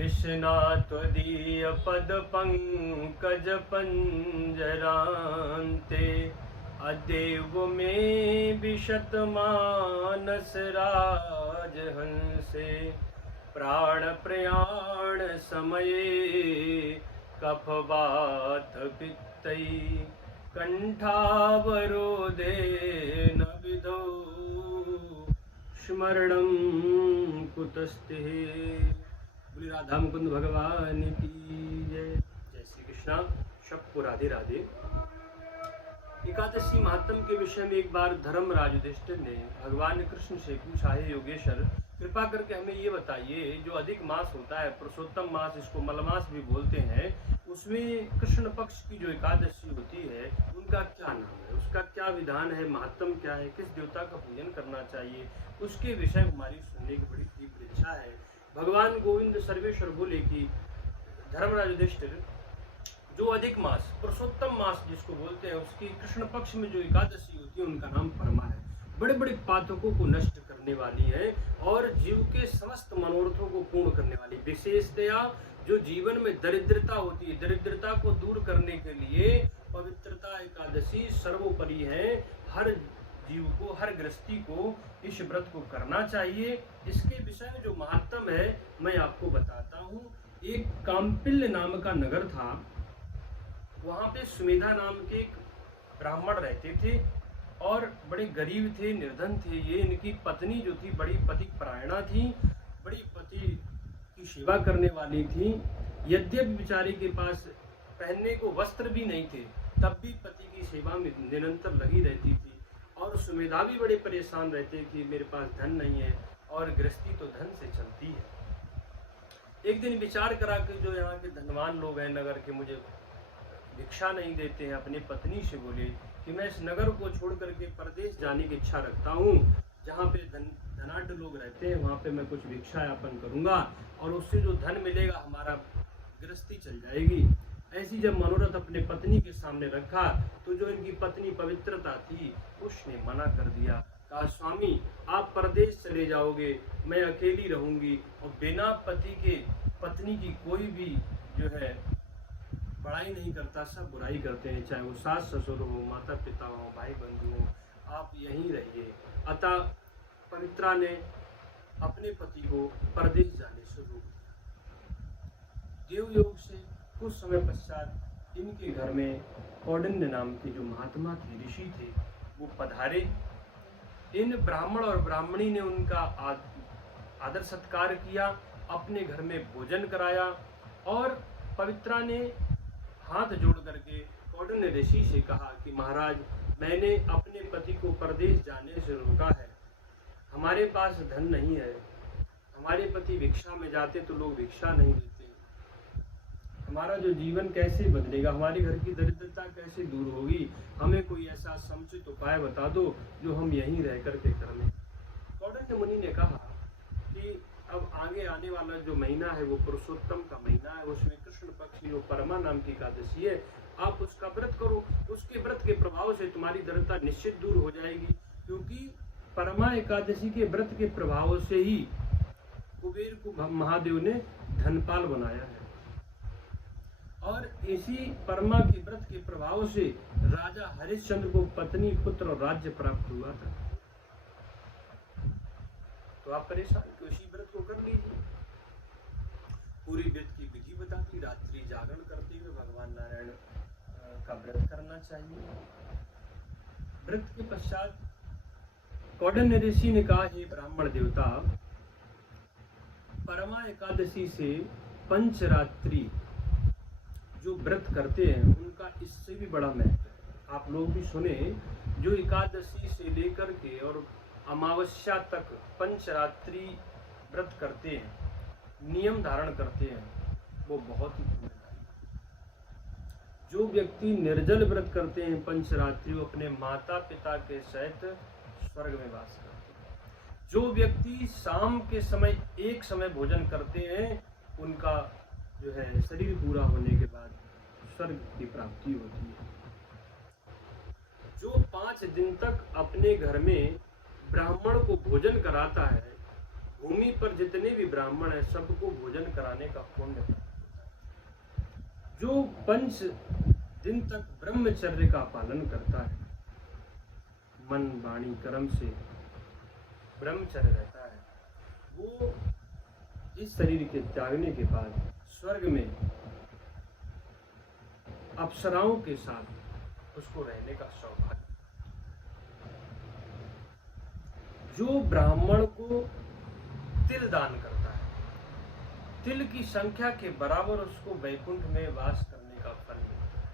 कृष्णा त्वदीय पद पंकज पंजरान्ते अदेव में विशत मानस राजहंसे प्राण प्रयाण समये कफवात पित्तै कंठावरोधे न विधौ स्मरणं कुतस्ते। बोली राधा मुकुंद भगवान की जय। जय श्री कृष्णा। सबको राधे राधे। एकादशी महात्म के विषय में एक बार धर्मराज युधिष्ठिर ने भगवान कृष्ण से पूछा, है योगेश्वर कृपा करके हमें ये बताइए, जो अधिक मास होता है, पुरुषोत्तम मास, इसको मलमास भी बोलते हैं, उसमें कृष्ण पक्ष की जो एकादशी होती है उनका क्या नाम है, उसका क्या विधान है, महत्व क्या है, किस देवता का पूजन करना चाहिए, उसके विषय में हमारी सुनने की बड़ी तीव्र इच्छा है। भगवान गोविंद सर्वेश्वर बोले कि धर्मराज युधिष्ठिर, जो अधिक मास, पुरुषोत्तम मास जिसको बोलते हैं, उसकी कृष्ण पक्ष में जो एकादशी होती है उनका नाम परमा है। बड़े बड़े पातकों को नष्ट करने वाली है और जीव के समस्त मनोरथों को पूर्ण करने वाली, विशेषतया जो जीवन में दरिद्रता होती है, दरिद्रता को दूर करने के लिए पवित्रता एकादशी सर्वोपरि है। हर जीव को, हर गृहस्थी को इस व्रत को करना चाहिए। इसके विषय में जो महात्म है मैं आपको बताता हूँ। एक काम्पिल्य नाम का नगर था, वहाँ पे सुमेधा नाम के एक ब्राह्मण रहते थे और बड़े गरीब थे, निर्धन थे। ये इनकी पत्नी जो थी बड़ी पति परायणा थी, बड़ी पति की सेवा करने वाली थी। यद्यपि बेचारी के पास पहनने को वस्त्र भी नहीं थे, तब भी पति की सेवा में निरंतर लगी रहती थी। और सुमेधा भी बड़े परेशान रहते कि मेरे पास धन नहीं है, और गृहस्थी तो धन से चलती है। एक दिन विचार करा कि जो यहाँ के धनवान लोग हैं नगर के, मुझे भिक्षा नहीं देते हैं। अपनी पत्नी से बोले कि मैं इस नगर को छोड़ करके परदेश जाने की इच्छा रखता हूँ, जहाँ पे धनाढ्य लोग रहते हैं, वहाँ पे मैं कुछ भिक्षा यापन करूँगा और उससे जो धन मिलेगा हमारा गृहस्थी चल जाएगी। ऐसी जब मनोरथ अपने पत्नी के सामने रखा तो जो इनकी पत्नी पवित्रता थी उसने मना कर दिया। कहा, स्वामी आप परदेश चले जाओगे, मैं अकेली रहूंगी और बिना पति के पत्नी की कोई भी जो है बड़ाई नहीं करता, सब बुराई करते हैं, चाहे वो सास ससुर हो, माता पिता हो, भाई बंधु हो, आप यहीं रहिए। अतः पवित्रा ने अपने पति को परदेश जाने से रोक दिया। देव योग से कुछ समय पश्चात इनके घर में कौंडिन्य नाम के जो महात्मा थे, ऋषि थे, वो पधारे। इन ब्राह्मण और ब्राह्मणी ने उनका आदर सत्कार किया, अपने घर में भोजन कराया और पवित्रा ने हाथ जोड़ करके कौंडिन्य ऋषि से कहा कि महाराज, मैंने अपने पति को परदेश जाने से रोका है, हमारे पास धन नहीं है, हमारे पति भिक्षा में जाते तो लोग भिक्षा नहीं देते, हमारा जो जीवन कैसे बदलेगा, हमारे घर की दरिद्रता कैसे दूर होगी, हमें कोई ऐसा समुचित उपाय बता दो जो हम यहीं रह करके कर लें। कौंडिन्य मुनि ने कहा कि अब आगे आने वाला जो महीना है वो पुरुषोत्तम का महीना है, उसमें कृष्ण पक्ष की जो परमा नाम की एकादशी है, आप उसका व्रत करो। उसके व्रत के प्रभाव से तुम्हारी दरिद्रता निश्चित दूर हो जाएगी, क्योंकि परमा एकादशी के व्रत के प्रभाव से ही कुबेर को महादेव ने धनपाल बनाया है और इसी परमा के व्रत के प्रभाव से राजा हरिश्चंद्र को पत्नी, पुत्र और राज्य प्राप्त हुआ था। तो आप परेशान क्यों, इसी व्रत को कर लीजिए। पूरी व्रत की विधि बताती, रात्रि जागरण करते हुए भगवान नारायण का व्रत करना चाहिए। व्रत के पश्चात कौंडिन्य ऋषि ने कहा, हे ब्राह्मण देवता, परमा एकादशी से पंचरात्रि जो व्रत करते हैं उनका इससे भी बड़ा महत्व है। आप लोग भी सुने, जो एकादशी से लेकर के और अमावस्या तक पंचरात्रि व्रत करते हैं, नियम धारण करते हैं, वो बहुत ही पुण्यदायी। जो व्यक्ति निर्जल व्रत करते हैं पंचरात्रि, वो अपने माता पिता के सहित स्वर्ग में वास करते हैं। जो व्यक्ति शाम के समय एक समय भोजन करते हैं, उनका जो है शरीर पूरा होने के बाद स्वर्ग की प्राप्ति होती है। जो 5 दिन तक अपने घर में ब्राह्मण को भोजन कराता है, भूमि पर जितने भी ब्राह्मण हैं सबको भोजन कराने का पुण्य प्राप्त होता है। जो 5 दिन तक ब्रह्मचर्य का पालन करता है, मन वाणी कर्म से ब्रह्मचर्य रहता है, वो इस शरीर के त्यागने के बाद स्वर्ग में अप्सराओं के साथ उसको रहने का सौभाग्य। जो ब्राह्मण को तिल दान करता है, तिल की संख्या के बराबर उसको वैकुंठ में वास करने का फल मिलता है।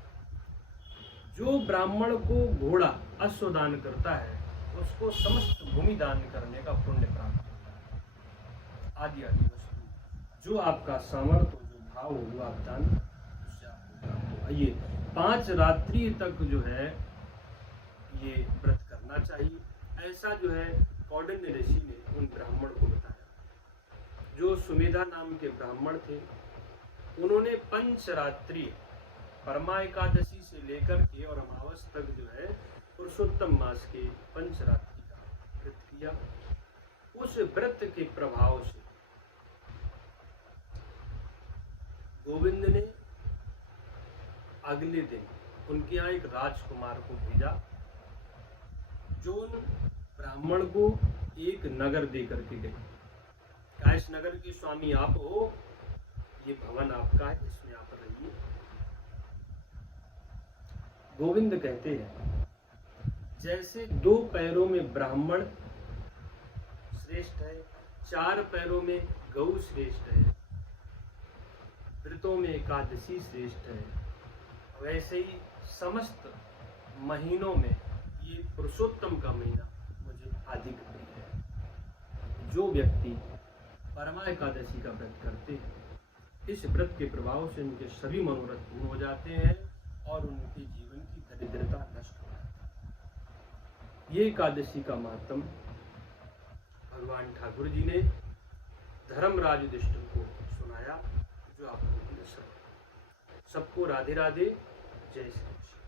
जो ब्राह्मण को घोड़ा अश्व दान करता है उसको समस्त भूमि दान करने का पुण्य प्राप्त होता है। आदि आदि वस्तु जो आपका सामर्थ्य हो, जो भाव हो, वो आप दान उससे आपको प्राप्त हो। आइए 5 रात्रि तक जो है ये व्रत करना चाहिए। ऐसा जो है कौंडिन्य ऋषि ने उन ब्राह्मण को बताया। जो सुमेधा नाम के ब्राह्मण थे, उन्होंने पंचरात्रि परमा एकादशी से लेकर के और अमावस तक जो है पुरुषोत्तम मास के पंचरात्रि का व्रत किया। उस व्रत के प्रभाव से गोविंद ने अगले दिन उनके यहाँ एक राजकुमार को भेजा, जो उन ब्राह्मण को एक नगर दे करके गए। क्या इस नगर के स्वामी आप हो? ये भवन आपका है, इसमें आप रहिए। गोविंद कहते हैं, जैसे 2 पैरों में ब्राह्मण श्रेष्ठ है, 4 पैरों में गौ श्रेष्ठ है, व्रतों में एकादशी श्रेष्ठ है, वैसे ही समस्त महीनों में ये पुरुषोत्तम का महीना मुझे अधिक प्रिय है। जो व्यक्ति परमा एकादशी का व्रत करते हैं, इस व्रत के प्रभाव से उनके सभी मनोरथ पूर्ण हो जाते हैं और उनके जीवन की दरिद्रता नष्ट हो जाती है। ये एकादशी का महत्व भगवान ठाकुर जी ने धर्मराज युधिष्ठिर को सुनाया, जो आपको सबको राधे राधे, जय श्री कृष्ण।